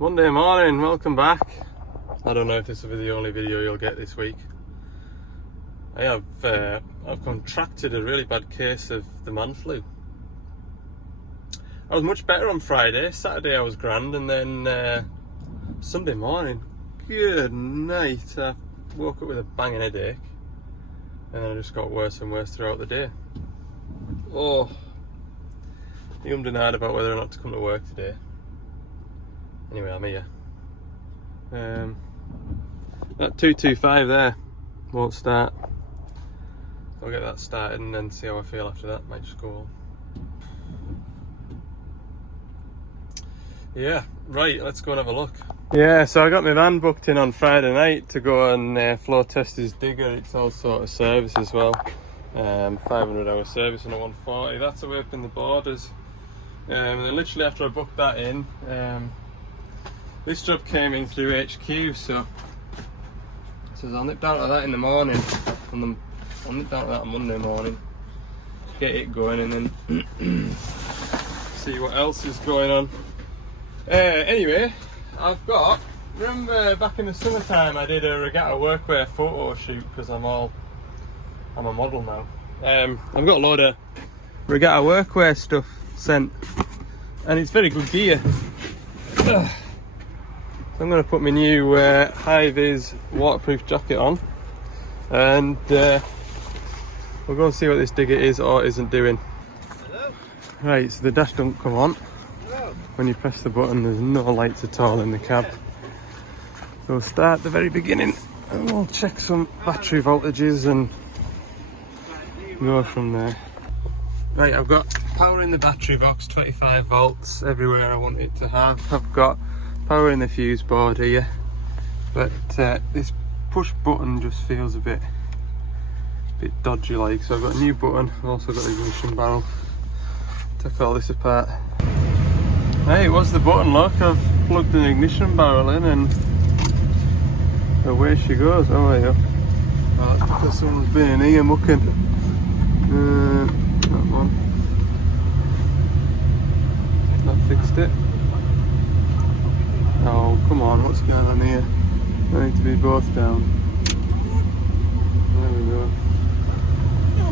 Monday morning, welcome back. I don't know if this will be the only video you'll get this week. I've contracted a really bad case of the man flu. I was much better on Friday. Saturday I was grand, and then Sunday morning, good night, I woke up with a banging headache, and then I just got worse and worse throughout the day. Oh, I ummed and ahed about whether or not to come to work today. Anyway, I'm here. That 225 there won't start. I'll get that started and then see how I feel after that. Might just go on. Yeah, right, let's go and have a look. Yeah, so I got my van booked in on Friday night to go and floor test his digger. It's all sort of service as well. 500-hour service on a 140. That's away up in the borders. And then literally after I booked that in, this job came in through HQ, so I'll nip down to that in the morning, and then I'll nip down to that on Monday morning, get it going, and then see what else is going on. Anyway, remember back in the summertime I did a regatta workwear photo shoot, because I'm a model now. I've got a load of regatta workwear stuff sent, and it's very good gear. So I'm going to put my new high-vis waterproof jacket on, and we'll go and see what this digger is or isn't doing. Hello? Right, so the dash don't come on. Hello? When you press the button, there's no lights at all in the cab. So we'll start at the very beginning, and we'll check some battery voltages and go from there. Right, I've got power in the battery box, 25 volts everywhere I want it to have. I've got power in the fuse board here, but this push button just feels a bit dodgy like, so I've got a new button. I've also got the ignition barrel. Took all this apart. Hey, it was the button, look, I've plugged an ignition barrel in and away she goes. Oh, there you go. Oh, that's because someone's been in here mucking. That one. That fixed it. Oh, come on, what's going on here? I need to be both down. There we go.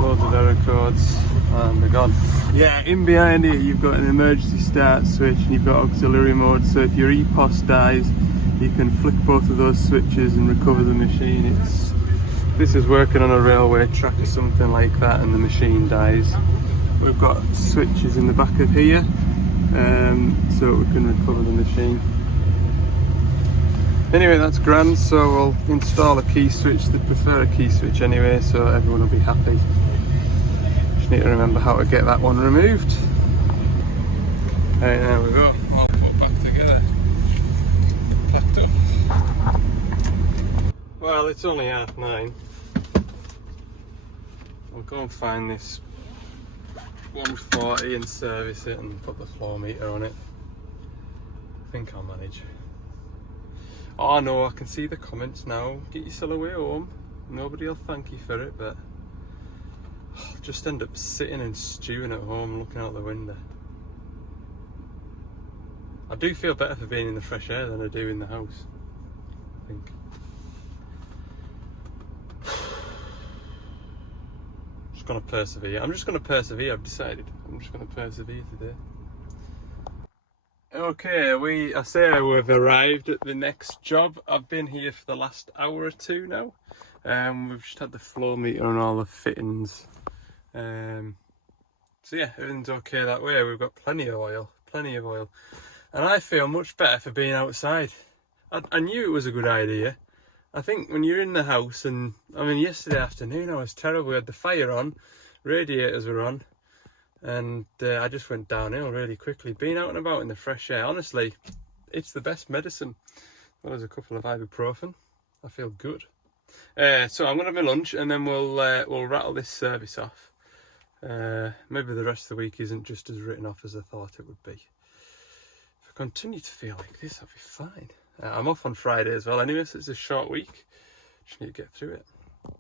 Loads of error codes, and they're gone. Yeah, in behind it you've got an emergency start switch, and you've got auxiliary mode, so if your EPOS dies, you can flick both of those switches and recover the machine. This is working on a railway track or something like that, and the machine dies. We've got switches in the back of here, so we can recover the machine. Anyway, that's grand, so we'll install a key switch. They prefer a key switch anyway, so everyone will be happy. Just need to remember how to get that one removed. Right, there we go, all put back together. Packed up. Well, it's only 9:30. I'll go and find this 140 and service it and put the flow meter on it. I think I'll manage. Oh no, I can see the comments now. Get yourself away home. Nobody will thank you for it, but I'll just end up sitting and stewing at home looking out the window. I do feel better for being in the fresh air than I do in the house, I think. Just gonna persevere. I'm just gonna persevere, I've decided. I'm just gonna persevere today. Okay, I say we've arrived at the next job. I've been here for the last hour or two now. We've just had the flow meter and all the fittings. So yeah, everything's okay that way. We've got plenty of oil. And I feel much better for being outside. I knew it was a good idea. I think when you're in the house, and I mean yesterday afternoon I was terrible. We had the fire on, radiators were on, and I just went downhill really quickly. Being out and about in the fresh air, honestly, it's the best medicine. Well, there's a couple of ibuprofen. I feel good. So I'm gonna have my lunch, and then we'll rattle this service off. Maybe the rest of the week isn't just as written off as I thought it would be. If I continue to feel like this, I'll be fine. I'm off on Friday as well anyway, so it's a short week. Just need to get through it.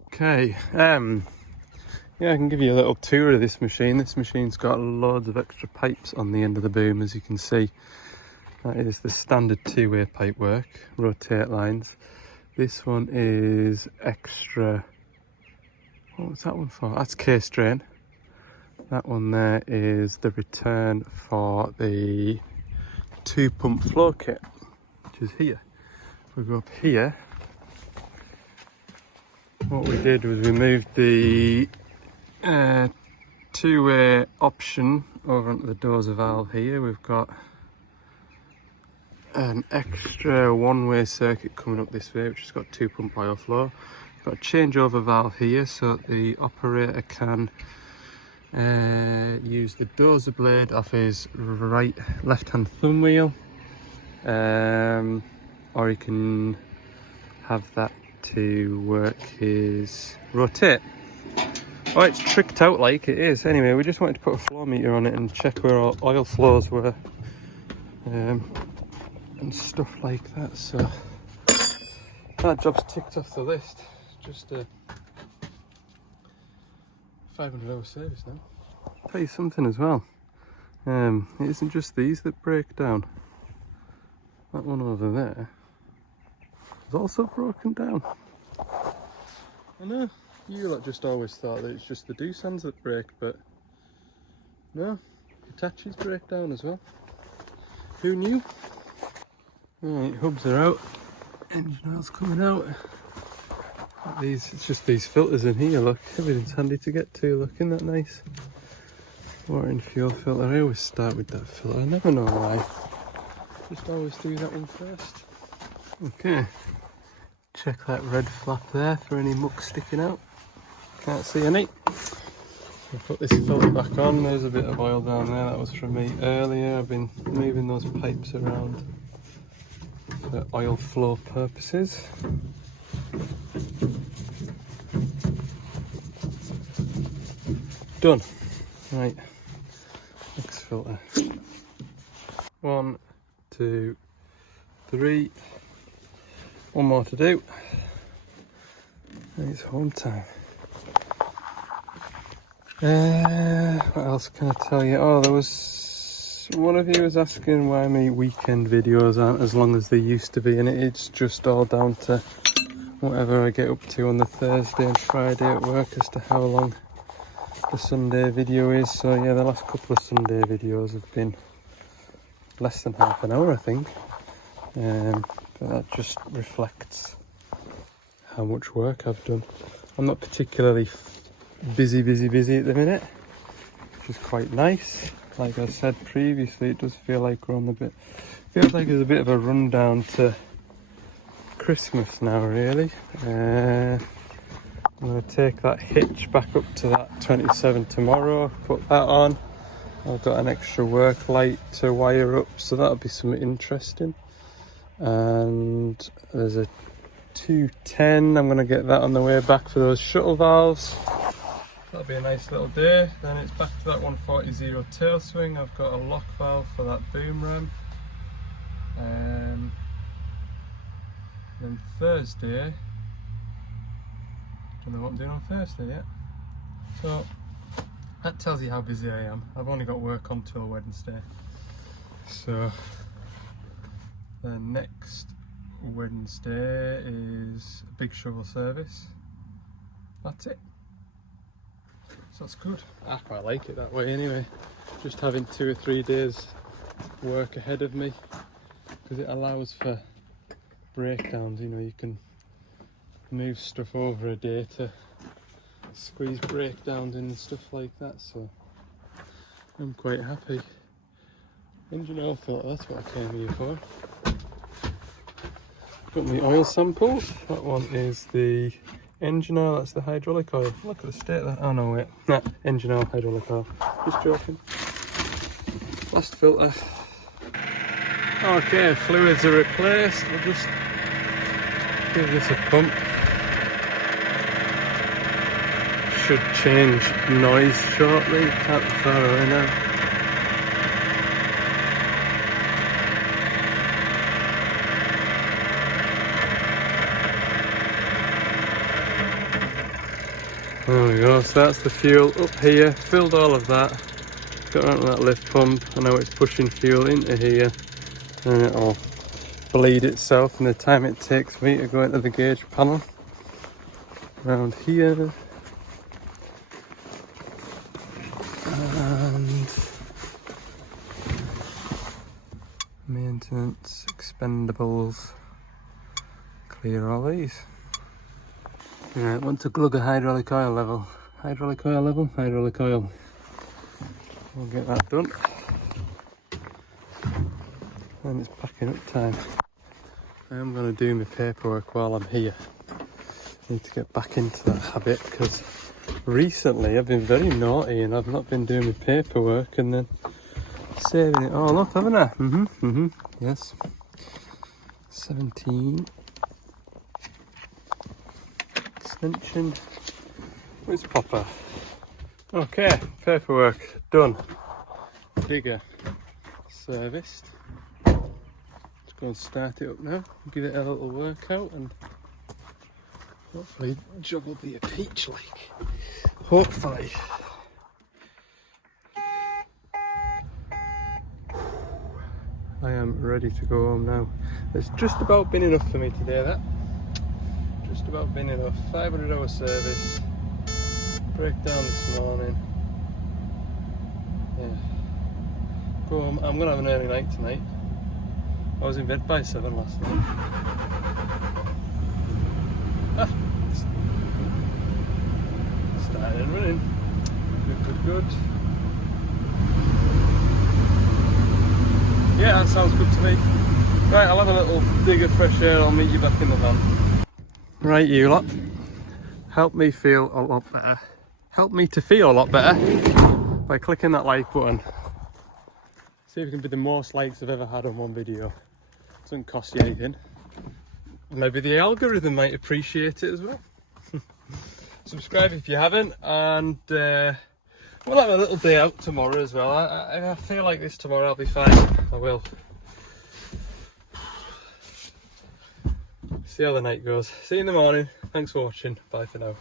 Okay, yeah, I can give you a little tour of this machine. This machine's got loads of extra pipes on the end of the boom, as you can see. That is the standard two-way pipe work, rotate lines. This one is extra. What was that one for? That's case drain. That one there is the return for the 2-pump flow kit, which is here. If we go up here, what we did was we moved the two-way option over onto the dozer valve here. We've got an extra one-way circuit coming up this way, which has got 2-pump oil flow. We've got a changeover valve here so that the operator can use the dozer blade off his left-hand thumb wheel, or he can have that to work his rotate. Oh, it's tricked out like it is. Anyway, we just wanted to put a flow meter on it and check where our oil flows were, and stuff like that. So that job's ticked off the list. Just a 500-hour service now. I'll tell you something as well. It isn't just these that break down. That one over there is also broken down. I know, you lot just always thought that it's just the DX225s that break, but no, Hitachi's break down as well. Who knew? Right, hubs are out, engine oil's coming out. It's just these filters in here, look, everything's handy to get to, look, isn't that nice? Water and fuel filter, I always start with that filter, I never know why. Just always do that one first. Okay, check that red flap there for any muck sticking out. Can't see any. I'll put this filter back on, there's a bit of oil down there, that was from me earlier. I've been moving those pipes around for oil flow purposes. Done. Right, next filter. 1, 2, 3. One more to do. And it's home time. What else can I tell you? Oh, there was one of you was asking why my weekend videos aren't as long as they used to be, and it's just all down to whatever I get up to on the Thursday and Friday at work as to how long the Sunday video is. So yeah, the last couple of Sunday videos have been less than half an hour, I think. But that just reflects how much work I've done. I'm not particularly busy at the minute, which is quite nice. Like I said previously, it does feel like we're on the bit. Feels like there's a bit of a rundown to Christmas now, really. I'm going to take that hitch back up to that 27 tomorrow, put that on. I've got an extra work light to wire up, so that'll be something interesting. And there's a 210, I'm going to get that on the way back for those shuttle valves. That'll be a nice little day. Then it's back to that 140 tail swing. I've got a lock valve for that boom ram. Then Thursday, don't know what I'm doing on Thursday yet. So that tells you how busy I am. I've only got work on till Wednesday. So the next Wednesday is a big shovel service. That's it. So that's good. I quite like it that way anyway. Just having 2 or 3 days work ahead of me, because it allows for breakdowns. You know, you can move stuff over a day to squeeze breakdowns in and stuff like that. So I'm quite happy. Engine oil filter, that's what I came here for. Got my oil samples. That one is the engine oil, that's the hydraulic oil. Look at the state of that. Oh no, wait. Nah, engine oil, hydraulic oil. Just joking. Last filter. Okay, fluids are replaced. We'll just give this a pump. Should change noise shortly. Can't be far away now. There we go, so that's the fuel up here, filled all of that, got around that lift pump, and now it's pushing fuel into here, and it'll bleed itself in the time it takes me to go into the gauge panel. Around here. And maintenance, expendables, clear all these. Right, want to glug a hydraulic oil level. Hydraulic oil level, hydraulic oil. We'll get that done. And it's packing up time. I am going to do my paperwork while I'm here. Need to get back into that habit because recently I've been very naughty and I've not been doing my paperwork and then saving it all up, haven't I? Yes. 17. Extension. Where's Popper? Okay, paperwork done. Digger serviced. Let's go and start it up now. Give it a little workout and hopefully job will be a peach like. Hopefully. I am ready to go home now. It's just about been enough for me today, that. Just about been enough. 500-hour service. Breakdown this morning. Yeah. Go home. I'm gonna have an early night tonight. I was in bed by 7 last night. Started running. Good. Yeah, that sounds good to me. Right, I'll have a little dig of fresh air. I'll meet you back in the van. Right, you lot. Help me feel a lot better. Help me to feel a lot better by clicking that like button. See if it can be the most likes I've ever had on one video. Doesn't cost you anything. Maybe the algorithm might appreciate it as well. Subscribe if you haven't, and we'll have a little day out tomorrow as well. I feel like this tomorrow I'll be fine. I will. See how the night goes. See you in the morning. Thanks for watching. Bye for now.